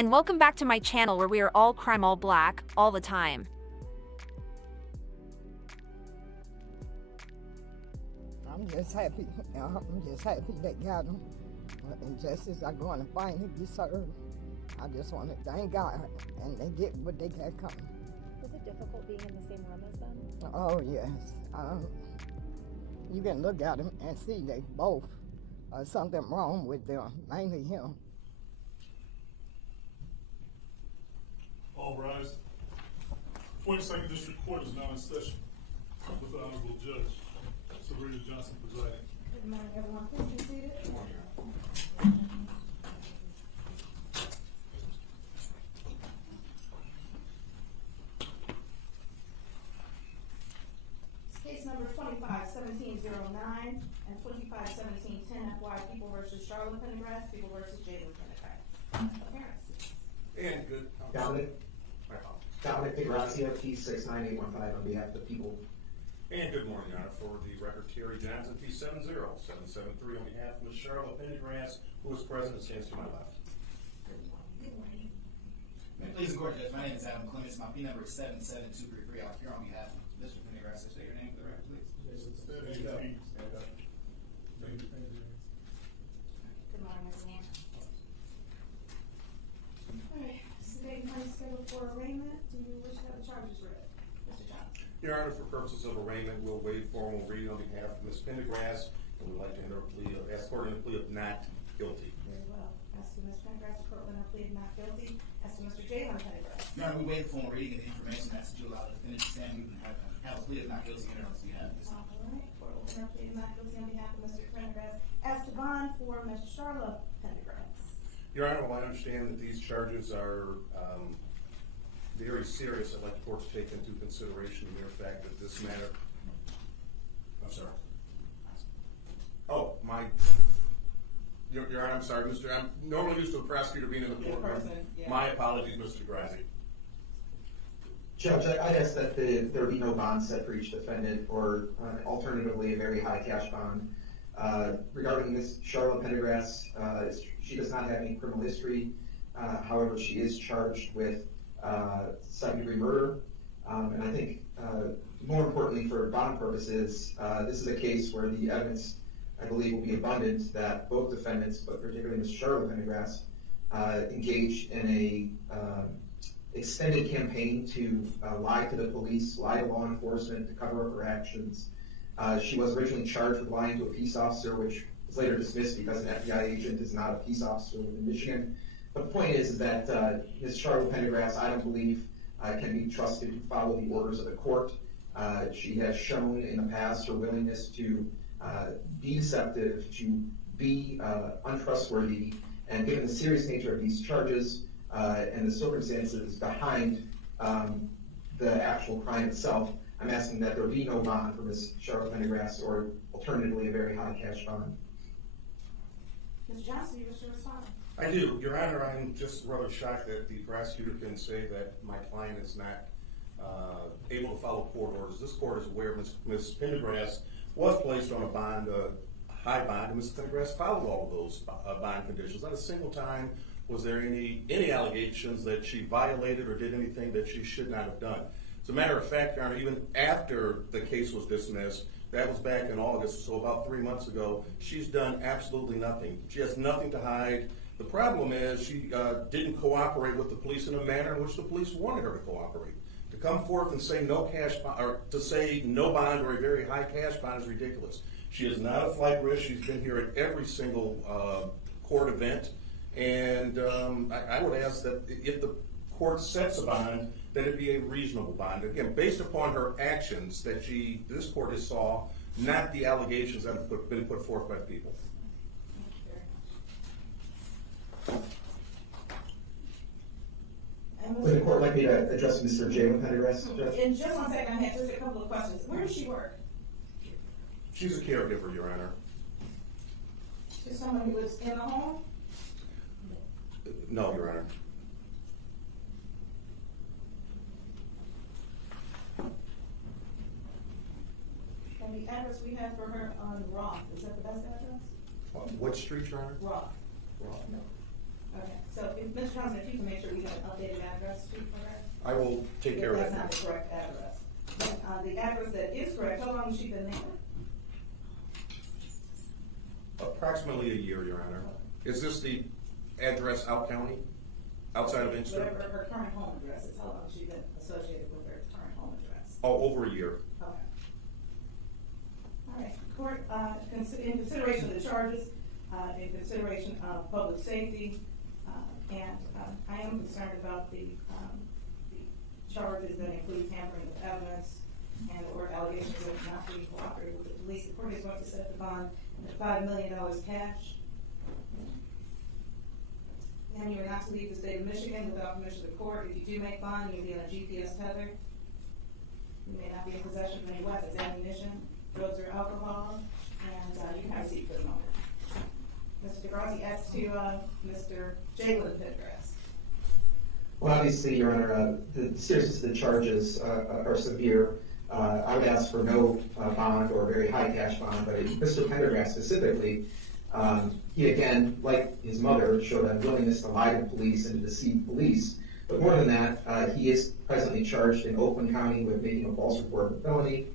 and welcome back to my channel where we are all crime all black, all the time. I'm just happy they got him. And justice are going to finally be served. I just want to thank God, and they get what they got coming. Was it difficult being in the same room as them? Oh, yes. You can look at them and see they both something wrong with them, mainly him. All rise. 22nd District Court is now in session with the Honorable Judge Sabrina Johnson presiding. Good morning, everyone. Please be seated. Good morning. Case number 25-1709 and 25-1710 FY People versus Charla Pendergrass, People versus Jalen Pendergrass. Appearances. And good. Dominic Degracia, P69815 on behalf of the people. And good morning, Your Honor. For the record, Terry Johnson, P70773 on behalf of Ms. Charla Pendergrass, who is present and stands to my left. Good morning. May it please the court, Judge. My name is Adam Clements. My P number is 77233. I'll appear on behalf of Mr. Pendergrass. State your name for the record, please. Good morning, everyone. All right, this is date and time scheduled for arraignment. Do you wish to have the charges read? Mr. Johnson. Your Honor, for purposes of arraignment, we'll waive formal reading on behalf of Ms. Pendergrass, and we'd like to enter a plea of, ask for a plea of not guilty. Very well. As to Ms. Pendergrass, the court will now plead not guilty. As to Mr. Jalen Pendergrass. Your Honor, we waive the formal reading of the information that's to allow the defendant to stand. We can have a plea of not guilty unless we have this. All right. Court will now plead not guilty on behalf of Mr. Pendergrass. As to bond for Ms. Charla Pendergrass. Your Honor, while I understand that these charges are very serious, I'd like the court to take into consideration the mere fact that this matter. I'm sorry. Oh, Your Honor, I'm sorry, Mr. I'm normally used to a prosecutor being in the courtroom. My apologies, Mr. Degracia. Judge, I ask that there be no bond set for each defendant, or alternatively a very high cash bond. Regarding Ms. Charla Pendergrass, she does not have any criminal history. However, she is charged with second-degree murder. And I think more importantly for bond purposes, this is a case where the evidence, I believe, will be abundant that both defendants, but particularly Ms. Charla Pendergrass, engaged in a extended campaign to lie to the police, lie to law enforcement to cover up her actions. She was originally charged with lying to a peace officer, which was later dismissed because an FBI agent is not a peace officer within Michigan. But the point is that Ms. Charla Pendergrass, I don't believe, can be trusted to follow the orders of the court. She has shown in the past her willingness to be deceptive, to be untrustworthy, and given the serious nature of these charges and the circumstances behind the actual crime itself, I'm asking that there be no bond for Ms. Charla Pendergrass, or alternatively a very high cash bond. Mr. Johnson, you wish to respond? I do. Your Honor, I'm just rather shocked that the prosecutor can say that my client is not able to follow court orders. This court is aware Ms. Pendergrass was placed on a bond, a high bond, and Ms. Pendergrass followed all of those bond conditions. Not a single time was there any allegations that she violated or did anything that she should not have done. As a matter of fact, Your Honor, even after the case was dismissed, that was back in August, so about 3 months ago, she's done absolutely nothing. She has nothing to hide. The problem is she didn't cooperate with the police in a manner in which the police wanted her to cooperate. To come forth and say no cash bond, or to say no bond or a very high cash bond is ridiculous. She is not a flight risk. She's been here at every single court event, and I would ask that if the court sets a bond, that it be a reasonable bond. Again, based upon her actions that this court has saw, not the allegations that have been put forth by people. Would the court like me to address Mr. Jalen Pendergrass? In just 1 second, I have just a couple of questions. Where does she work? She's a caregiver, Your Honor. She's someone who lives in the home? No, Your Honor. And the address we have for her on Roth, is that the best address? What street, Your Honor? Roth. Roth. No. Okay, so if, Mr. Johnson, if you can make sure we have an updated address too for her? I will take care of That's that. not the correct address. But, the address that is correct, how long has she been there? Approximately a year, Your Honor. Is this the address out county, outside of Inkster? Whatever her current home address is, how long has she been associated with her current home address? Oh, over a year. Okay. All right, court, in consideration of the charges, in consideration of public safety, and I am concerned about the charges that include tampering with evidence and or allegations of not being cooperative with the police. The court is going to set the bond at $5 million cash. And you are not to leave the state of Michigan without permission of the court. If you do make bond, you'll be on a GPS tether. You may not be in possession of any weapons, ammunition, drugs, or alcohol, and you can have a seat for the moment. Mr. DeGrassi, as to Mr. Jalen Pendergrass. Well, obviously, Your Honor, the seriousness of the charges are severe. I would ask for no bond or very high cash bond, but Mr. Pendergrass specifically, he again, like his mother, showed a willingness to lie to police and to deceive police. But more than that, he is presently charged in Oakland County with making a false report of a felony.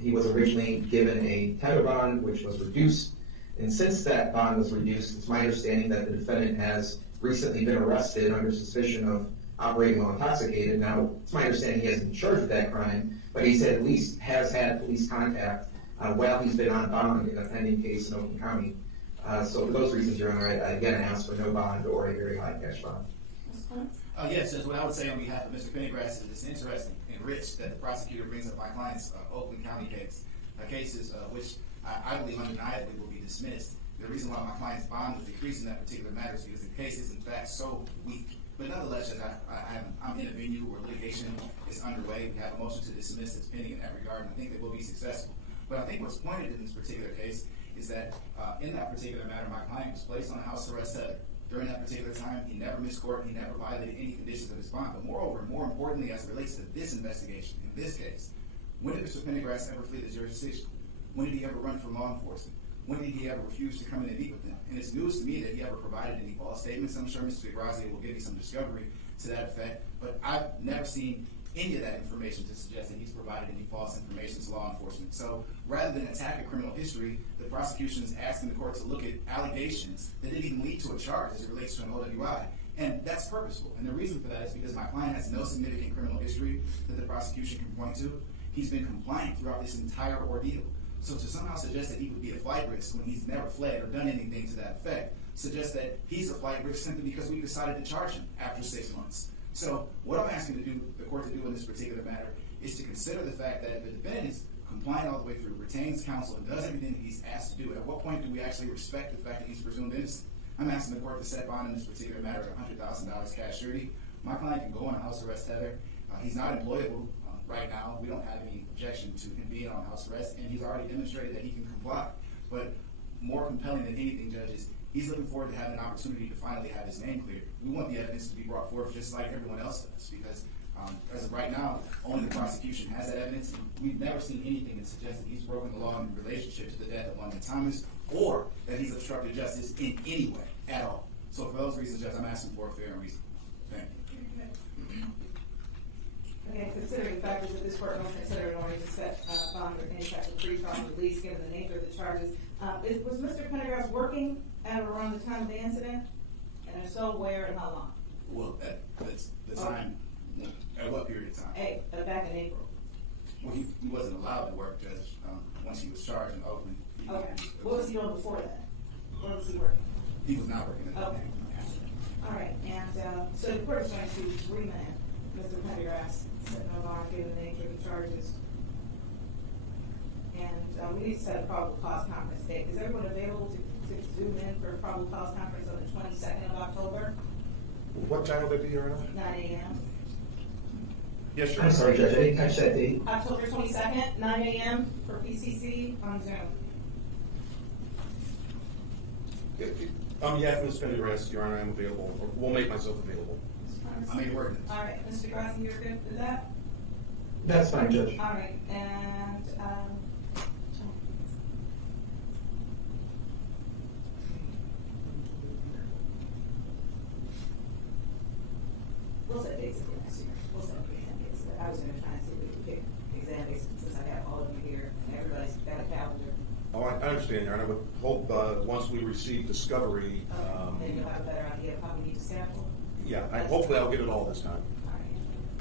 He was originally given a tether bond, which was reduced. And since that bond was reduced, it's my understanding that the defendant has recently been arrested under suspicion of operating while intoxicated. Now, it's my understanding he hasn't been charged with that crime, but he said at least has had police contact while he's been on bond in a pending case in Oakland County. So for those reasons, Your Honor, I again ask for no bond or a very high cash bond. Yes, Judge, what I would say on behalf of Mr. Pendergrass is it's interesting and rich that the prosecutor brings up my client's Oakland County case, cases which I believe undeniably will be dismissed. The reason why my client's bond was decreased in that particular matter is because the case is in fact so weak. But nonetheless, Judge, I'm in a venue where litigation is underway. We have a motion to dismiss that's pending in that regard, and I think that we'll be successful. But I think what's pointed in this particular case is that in that particular matter, my client was placed on a house arrest tether. During that particular time, he never missed court, he never violated any conditions of his bond. But moreover, more importantly, as it relates to this investigation, in this case, when did Mr. Pendergrass ever flee the jurisdiction? When did he ever run for law enforcement? When did he ever refuse to come in and meet with them? And it's news to me that he ever provided any false statements. I'm sure Mr. DeGrazia will give you some discovery to that effect, but I've never seen any of that information to suggest that he's provided any false information to law enforcement. So rather than attack a criminal history, the prosecution is asking the court to look at allegations that didn't even lead to a charge as it relates to an OWI. And that's purposeful. And the reason for that is because my client has no significant criminal history that the prosecution can point to. He's been compliant throughout this entire ordeal. So to somehow suggest that he would be a flight risk when he's never fled or done anything to that effect suggests that he's a flight risk simply because we decided to charge him after 6 months. So what I'm asking the court to do in this particular matter is to consider the fact that the defendant is compliant all the way through, retains counsel, and does everything that he's asked to do. At what point do we actually respect the fact that he's presumed innocent? I'm asking the court to set bond in this particular matter at $100,000 cash surety. My client can go on a house arrest tether. He's not employable right now. We don't have any objection to him being on house arrest, and he's already demonstrated that he can comply. But more compelling than anything, judges, he's looking forward to having an opportunity to finally have his name cleared. We want the evidence to be brought forth just like everyone else does, because as of right now, only the prosecution has that evidence. And we've never seen anything that suggests that he's broken the law in relationship to the death of London Thomas, or that he's obstructed justice in any way at all. So for those reasons, Judge, I'm asking for a fair and reasonable. Thank you. Again, considering the factors that this court must consider in order to set bond or any type of pre-trial release, given the nature of the charges, was Mr. Pendergrass working at or around the time of the incident? And if so, where and how long? Well, at the time, at what period of time? Back in April. Well, he wasn't allowed to work, Judge, once he was charged in Oakland. Okay. What was he doing before that? Where was he working? He was not working at Okay. All right. And so the court is going to remand Mr. Pendergrass, set no bond given the nature of the charges. And we need to set a probable cause conference date. Is everyone available to zoom in for a probable cause conference on the 22nd of October? What time will that be, Your Honor? 9 a.m. Yes, sir. I'm sorry, Judge, I didn't catch that date. October 22nd, 9 a.m. for PCC on Zoom. On behalf of Ms. Pendergrass, Your Honor, I'm available, or will make myself available. I may work. All right, Mr. Grassi, you're good with that? That's fine, Judge. All right, and sooner. We'll set up exam dates. But I was gonna try and see if we could pick exam dates since I have all of you here and everybody's got a calendar. Oh, I understand, Your Honor. I would hope, once we receive discovery, Then you'll have a better idea of how we need to schedule. yeah, hopefully I'll get it all this time.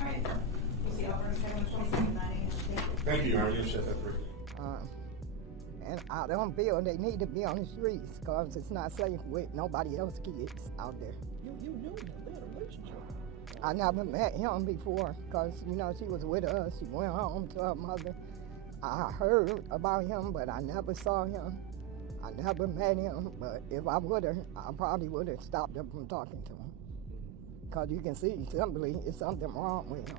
All right. We'll see how far it's going, 22nd, 9 a.m. Thank you. Thank you, Your Honor. You're set at 3. And I don't feel they need to be on the streets because it's not safe with nobody else's kids out there. You knew him, they had a relationship. I never met him before because, you know, she was with us. She went home to her mother. I heard about him, but I never saw him. I never met him, but if I would have, I probably would have stopped her from talking to him. Because you can see simply it's something wrong with him.